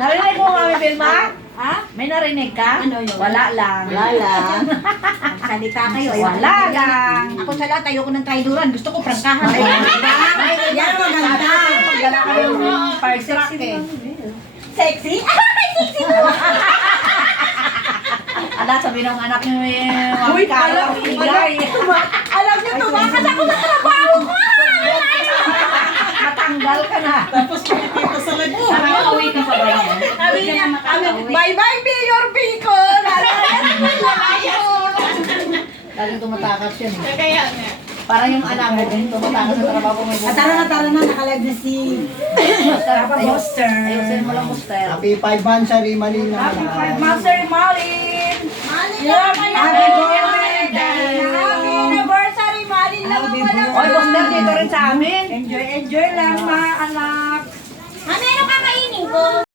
Narinig mo, Mami Vilma? Ha? May narinig ka? Ano yun? Wala lang. Wala. Salita kayo. Wala lang. Ako sa lahat, ayoko ng traidoran. Gusto ko prangkahan. Yan maganda. Magdala ka yung parcel eh. Sexy? Ay, sexy mo! Ala, sabi ng anak niyo Mami Carla, bigay. Alam niyo, tumakas ako sa trabaho ko! Matanggal ka na. Tapos kumipita sa lag. Nakaka-uwi ka pa ba niya? Sabi niya, bye-bye, Mayor Bicol! Laging tumatakas yun eh. Kaya nga. Parang yung anak mo din, tumatakas sa trabaho may buhay. Tara na, nakalive na si... Papa Buster. Ayusin mo lang, Buster. Happy 5 months sa Rimalin na Happy 5 months, Sir Malin! Happy anniversary, Malin lang ang wala. Oy, Buster, dito rin sa amin. Enjoy lang, mga anak. Mami, ano ka